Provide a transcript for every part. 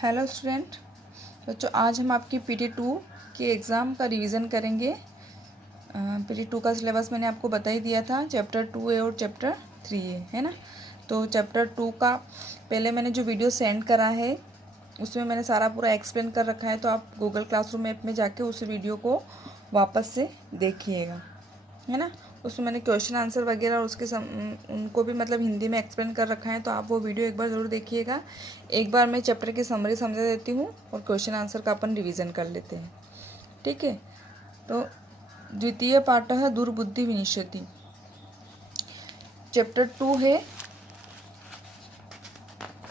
Hello student बच्चों, आज हम आपकी PT2 के एग्ज़ाम का रिवीजन करेंगे। PT2 का सिलेबस मैंने आपको बता ही दिया था, चैप्टर 2A और चैप्टर 3A है ना। तो चैप्टर 2 का पहले मैंने जो वीडियो सेंड करा है उसमें मैंने सारा पूरा एक्सप्लेन कर रखा है, तो आप गूगल क्लासरूम ऐप में जाके उस वीडियो को वापस से देखिएगा, है ना। उसमें मैंने क्वेश्चन आंसर वगैरह और उनको भी मतलब हिंदी में एक्सप्लेन कर रखा है, तो आप वो वीडियो एक बार ज़रूर देखिएगा। एक बार मैं चैप्टर की समरी समझा देती हूँ और क्वेश्चन आंसर का अपन रिवीजन कर लेते हैं, ठीक है। तो द्वितीय पाठः दुर्बुद्धि विनिश्यति, चैप्टर 2 है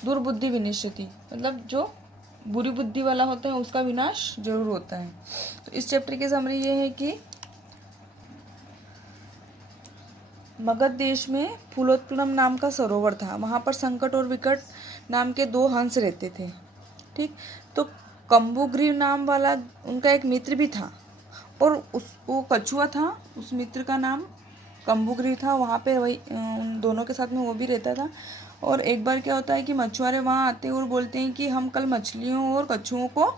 दुर्बुद्धि विनिश्यति, मतलब जो बुरी बुद्धि वाला होता है उसका विनाश जरूर होता है। तो इस चैप्टर की समरी ये है कि मगध देश में फूलोत्पलम नाम का सरोवर था। वहाँ पर संकट और विकट नाम के 2 हंस रहते थे, ठीक। तो कंबुग्रीव नाम वाला उनका एक मित्र भी था, और वो कछुआ था, उस मित्र का नाम कंबुग्रीव था। वहाँ पे वही उन दोनों के साथ में वो भी रहता था। और एक बार क्या होता है कि मछुआरे वहाँ आते हैं और बोलते हैं कि हम कल मछलियों और कछुओं को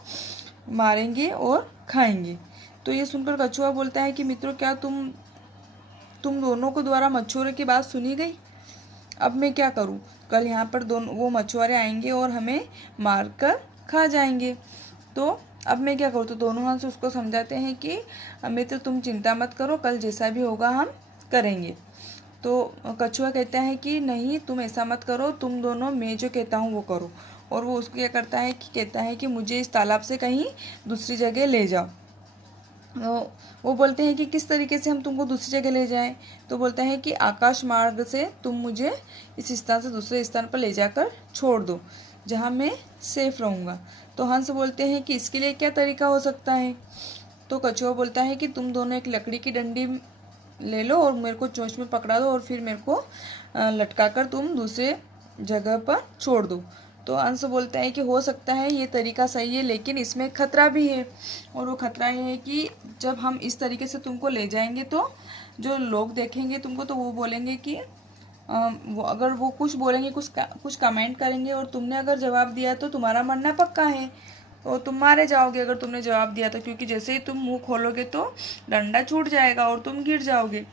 मारेंगे और खाएंगे। तो ये सुनकर कछुआ बोलता है कि मित्रों, क्या तुम दोनों को द्वारा मछुआरे की बात सुनी गई? अब मैं क्या करूं? कल यहाँ पर वो मछुआरे आएंगे और हमें मारकर खा जाएंगे। तो अब मैं क्या करूँ? तो दोनों हंस उसको समझाते हैं कि मित्र, तुम चिंता मत करो, कल जैसा भी होगा हम करेंगे। तो कछुआ कहता है कि नहीं, तुम ऐसा मत करो, तुम दोनों मैं जो कहता हूँ वो करो। और वो उसको क्या करता है कि कहता है कि मुझे इस तालाब से कहीं दूसरी जगह ले जाओ। वो बोलते हैं कि किस तरीके से हम तुमको दूसरी जगह ले जाएं? तो बोलता है कि आकाश मार्ग से तुम मुझे इस स्थान से दूसरे स्थान पर ले जाकर छोड़ दो, जहाँ मैं सेफ रहूँगा। तो हंस बोलते हैं कि इसके लिए क्या तरीका हो सकता है? तो कछुआ बोलता है कि तुम दोनों एक लकड़ी की डंडी ले लो और मेरे को चोंच में पकड़ा दो, और फिर मेरे को लटका कर तुम दूसरे जगह पर छोड़ दो। तो अंश बोलता है कि हो सकता है ये तरीका सही है, लेकिन इसमें खतरा भी है। और वो खतरा ये है कि जब हम इस तरीके से तुमको ले जाएंगे तो जो लोग देखेंगे तुमको, तो वो बोलेंगे कि अगर वो कुछ बोलेंगे, कुछ कमेंट करेंगे, और तुमने अगर जवाब दिया तो तुम्हारा मरना पक्का है, तो तुम मारे जाओगे अगर तुमने जवाब दिया तो, क्योंकि जैसे ही तुम मुंह खोलोगे तो डंडा छूट जाएगा और तुम गिर जाओगे।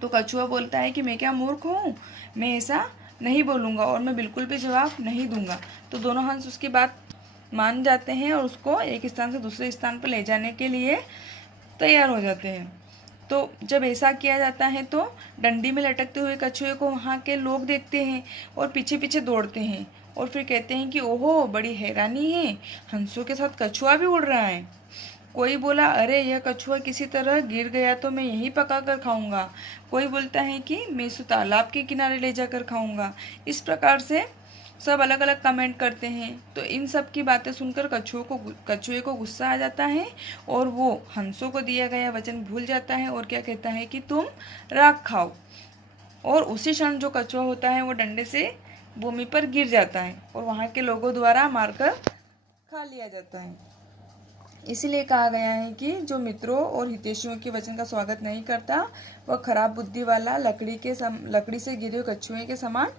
तो कछुआ बोलता है कि मैं क्या मूर्ख हूँ, मैं ऐसा नहीं बोलूँगा और मैं बिल्कुल भी जवाब नहीं दूंगा। तो दोनों हंस उसकी बात मान जाते हैं और उसको एक स्थान से दूसरे स्थान पर ले जाने के लिए तैयार हो जाते हैं। तो जब ऐसा किया जाता है तो डंडी में लटकते हुए कछुए को वहाँ के लोग देखते हैं और पीछे पीछे दौड़ते हैं, और फिर कहते हैं कि ओहो, बड़ी हैरानी है, हंसों के साथ कछुआ भी उड़ रहा है। कोई बोला, अरे यह कछुआ किसी तरह गिर गया तो मैं यहीं पका कर खाऊंगा। कोई बोलता है कि मैं इसे तालाब के किनारे ले जाकर खाऊंगा। इस प्रकार से सब अलग अलग कमेंट करते हैं। तो इन सब की बातें सुनकर कछुए को गुस्सा आ जाता है, और वो हंसों को दिया गया वचन भूल जाता है और क्या कहता है कि तुम राख खाओ। और उसी क्षण जो कछुआ होता है वो डंडे से भूमि पर गिर जाता है और वहाँ के लोगों द्वारा मारकर खा लिया जाता है। इसीलिए कहा गया है कि जो मित्रों और हितैषियों के वचन का स्वागत नहीं करता वह खराब बुद्धि वाला लकड़ी से गिरे कछुए के समान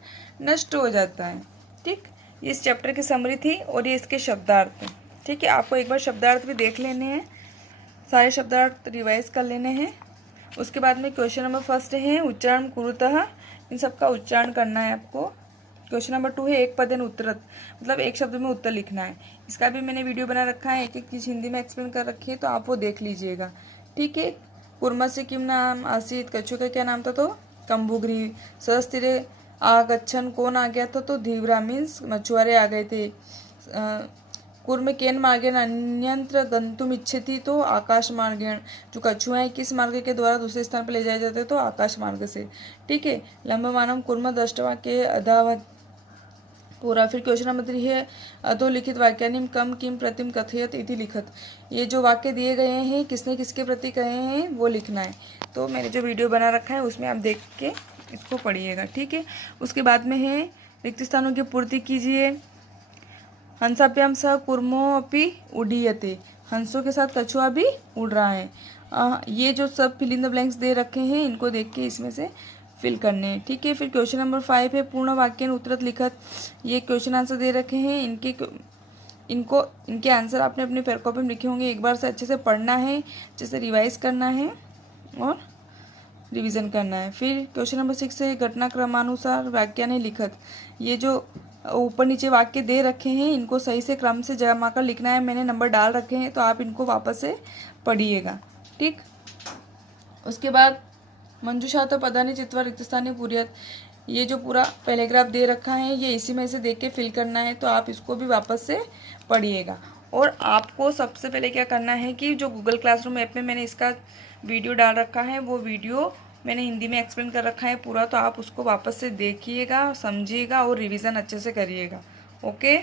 नष्ट हो जाता है, ठीक। इस चैप्टर की समरी थी और ये इसके शब्दार्थ, ठीक है। आपको एक बार शब्दार्थ भी देख लेने हैं, सारे शब्दार्थ रिवाइज कर लेने हैं। उसके बाद में क्वेश्चन नंबर 1 है उच्चारण कुरुतः, इन सबका उच्चारण करना है आपको। क्वेश्चन नंबर 2 है एक पदेन उत्तरत, मतलब एक शब्द में उत्तर लिखना है। इसका भी मैंने वीडियो बना रखा है, एक एक चीज़ हिंदी में एक्सप्लेन कर रखी है, तो आप वो देख लीजिएगा, ठीक है। कुर्मस्य किम नाम आसीत, कछुए का क्या नाम था? तो कंबुग्री। सहस्तिरे आगच्छन, कौन आ गया था? तो धीवरा, मीन्स मछुआरे आ गए थे। कुर्म केन मार्गेण अन्यंत्र गंतुम इच्छति, तो आकाश मार्गेण, जो कछुआ है किस मार्ग के द्वारा दूसरे स्थान पर ले जाए जाते हैं? तो आकाश मार्ग से, ठीक है। लंबमानम कुर्म दृष्टवा के अधावत पूरा। फिर क्वेश्चन नंबर 3 है अधोलिखित वाक्यानि कम किम प्रतिम कथयत इति लिखत, ये जो वाक्य दिए गए हैं किसने किसके प्रति कहे हैं वो लिखना है। तो मैंने जो वीडियो बना रखा है उसमें आप देख के इसको पढ़िएगा, ठीक है। उसके बाद में है रिक्त स्थानों की पूर्ति कीजिए। हंसाभ्याम सह कुर्मो अपि उडीयते, हंसों के साथ कछुआ भी उड़ रहा है। ये जो सब फिल इन द ब्लैंक्स दे रखे हैं इनको देख के इसमें से फिल करने हैं, ठीक है। फिर क्वेश्चन नंबर 5 है पूर्ण वाक्य उत्तरत लिखत, ये क्वेश्चन आंसर दे रखे हैं, इनके इनके आंसर आपने अपनी फेयर कॉपी में लिखे होंगे। एक बार से अच्छे से पढ़ना है, अच्छे से रिवाइज करना है और रिवीजन करना है। फिर क्वेश्चन नंबर 6 है घटनाक्रमानुसार व्याख्यान लिखत। ये जो ऊपर नीचे वाक्य दे रखे हैं इनको सही से क्रम से जमा कर लिखना है। मैंने नंबर डाल रखे हैं तो आप इनको वापस से पढ़िएगा। ठीक, उसके बाद मंजूषा तो पदानि चित्वा रिक्त स्थाने पूर्यत, ये जो पूरा पैराग्राफ दे रखा है ये इसी में से देख के फिल करना है, तो आप इसको भी वापस से पढ़िएगा। और आपको सबसे पहले क्या करना है कि जो गूगल क्लासरूम ऐप में मैंने इसका वीडियो डाल रखा है वो वीडियो मैंने हिंदी में एक्सप्लेन कर रखा है पूरा, तो आप उसको वापस से देखिएगा, समझिएगा और रिवीजन अच्छे से करिएगा। ओके।